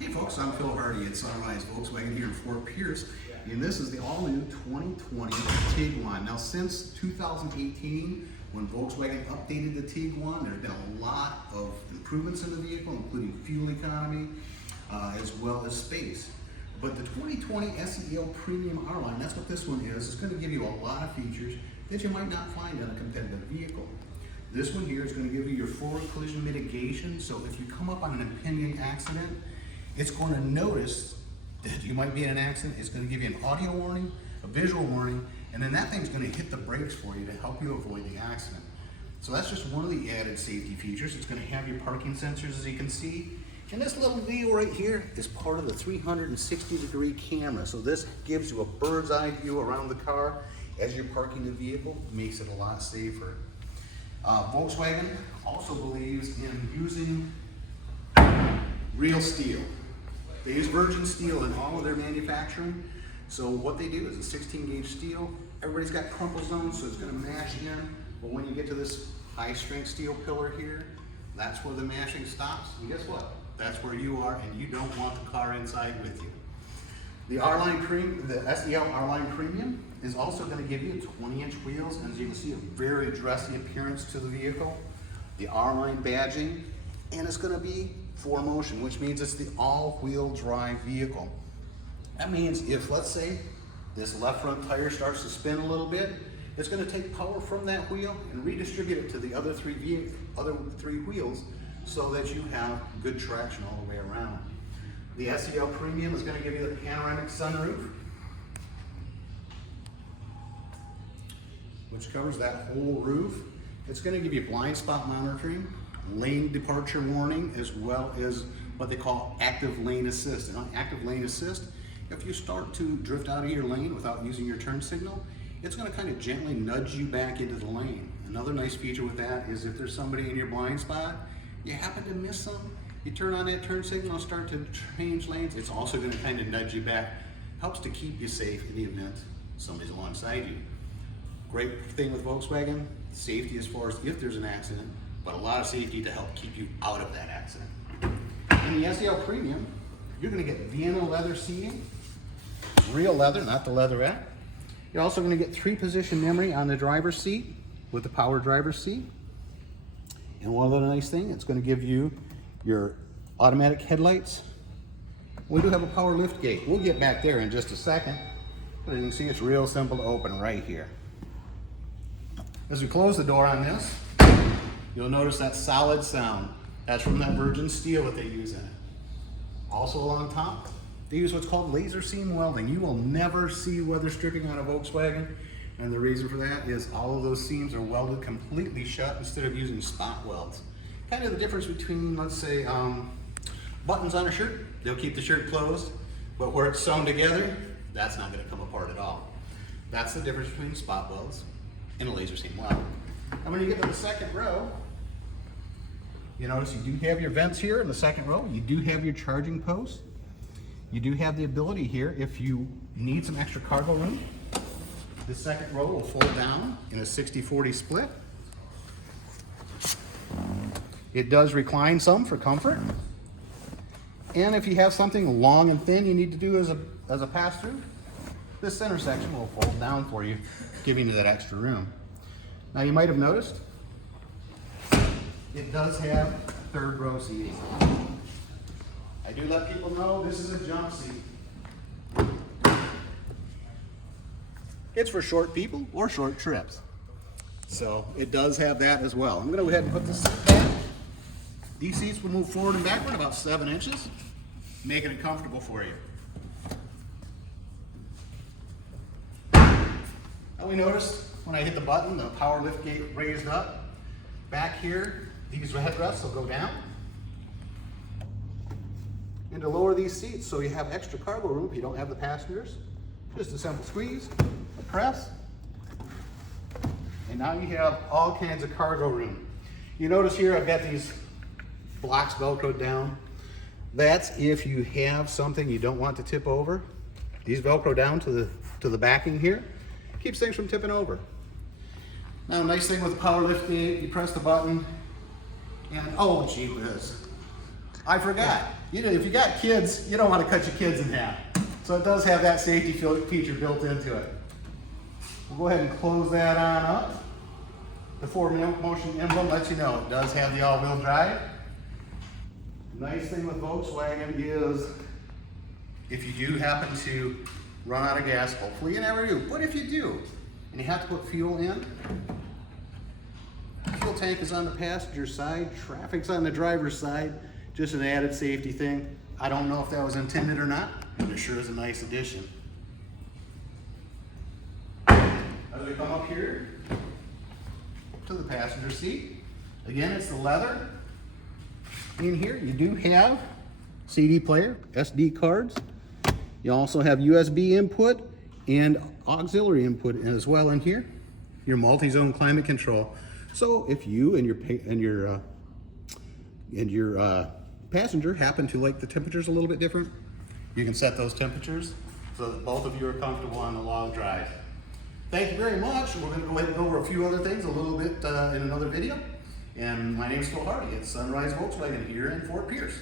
Hey folks, I'm Phil Hardy at Sunrise Volkswagen here in Fort Pierce, and this is the all-new 2020 Tiguan. Now since 2018, when Volkswagen updated the Tiguan, there's been a lot of improvements in the vehicle, including fuel economy, as well as space. But the 2020 SEL Premium R-Line, that's what this one is. It's going to give you a lot of features that you might not find in a competitive vehicle. This one here is going to give you your forward collision mitigation, so if you come up on an impending accident, it's going to notice that you might be in an accident. It's going to give you an audio warning, a visual warning, and then that thing's going to hit the brakes for you to help you avoid the accident. So that's just one of the added safety features. It's going to have your parking sensors, as you can see. And this little wheel right here is part of the 360-degree camera. So this gives you a bird's eye view around the car as you're parking the vehicle. Makes it a lot safer. Volkswagen also believes in using real steel. They use virgin steel in all of their manufacturing. So what they do is a 16 gauge steel. Everybody's got crumple zones, so it's going to mash in. But when you get to this high strength steel pillar here, that's where the mashing stops. And guess what? That's where you are, and you don't want the car inside with you. The R-Line Premium, the SEL R-Line Premium is also going to give you 20-inch wheels, and as you can see, a very dressy appearance to the vehicle. The R-Line badging, and it's going to be 4Motion, which means it's the all-wheel drive vehicle. That means if, let's say, this left front tire starts to spin a little bit, it's going to take power from that wheel and redistribute it to the other three wheels so that you have good traction all the way around. The SEL Premium is going to give you the panoramic sunroof, which covers that whole roof. It's going to give you blind spot monitoring, lane departure warning, as well as what they call active lane assist. And on active lane assist, if you start to drift out of your lane without using your turn signal, it's going to kind of gently nudge you back into the lane. Another nice feature with that is if there's somebody in your blind spot, you happen to miss them, you turn on that turn signal and start to change lanes, it's also going to kind of nudge you back. Helps to keep you safe in the event somebody's alongside you. Great thing with Volkswagen, safety as far as if there's an accident, but a lot of safety to help keep you out of that accident. In the SEL Premium, you're going to get Vienna leather seating, real leather, not the leatherette. You're also going to get 3-position memory on the driver's seat with the power driver's seat. And one other nice thing, it's going to give you your automatic headlights. We do have a power lift gate. We'll get back there in just a second. But as you can see, it's real simple to open right here. As we close the door on this, you'll notice that solid sound. That's from that virgin steel that they use in it. Also along top, they use what's called laser seam welding. You will never see weather stripping on a Volkswagen, and the reason for that is all of those seams are welded completely shut instead of using spot welds. Kind of the difference between, let's say, buttons on a shirt. They'll keep the shirt closed, but where it's sewn together, that's not going to come apart at all. That's the difference between spot welds and a laser seam weld. And when you get to the second row, you notice you do have your vents here in the second row. You do have your charging post. You do have the ability here, if you need some extra cargo room, the second row will fold down in a 60-40 split. It does recline some for comfort. And if you have something long and thin you need to do as a pass-through, this center section will fold down for you, giving you that extra room. Now you might have noticed, it does have third row seating. I do let people know this is a jump seat. It's for short people or short trips. So it does have that as well. I'm going to go ahead and put the seat back. These seats will move forward and backward about 7 inches, making it comfortable for you. Now we noticed when I hit the button, the power lift gate raised up. Back here, these headrests will go down. And to lower these seats so you have extra cargo room if you don't have the passengers, just a simple squeeze, a press, and now you have all kinds of cargo room. You notice here I've got these blocks Velcroed down. That's if you have something you don't want to tip over. These Velcro down to the backing here. Keeps things from tipping over. Now, a nice thing with the power lift gate, you press the button, and oh gee whiz, I forgot. You know, if you got kids, you don't want to cut your kids in half. So it does have that safety feature built into it. We'll go ahead and close that on up. The 4Motion emblem lets you know it does have the all-wheel drive. Nice thing with Volkswagen is if you do happen to run out of gas, hopefully you never do, but if you do, and you have to put fuel in, fuel tank is on the passenger side, traffic's on the driver's side, just an added safety thing. I don't know if that was intended or not, but it sure is a nice addition. As we come up here to the passenger seat, again, it's the leather. In here, you do have CD player, SD cards. You also have USB input and auxiliary input as well in here. Your multi-zone climate control. So if you and your passenger happen to like the temperatures a little bit different, you can set those temperatures so that both of you are comfortable on the long drive. Thank you very much. We're going to go ahead and go over a few other things a little bit in another video. And my name is Phil Hardy at Sunrise Volkswagen here in Fort Pierce.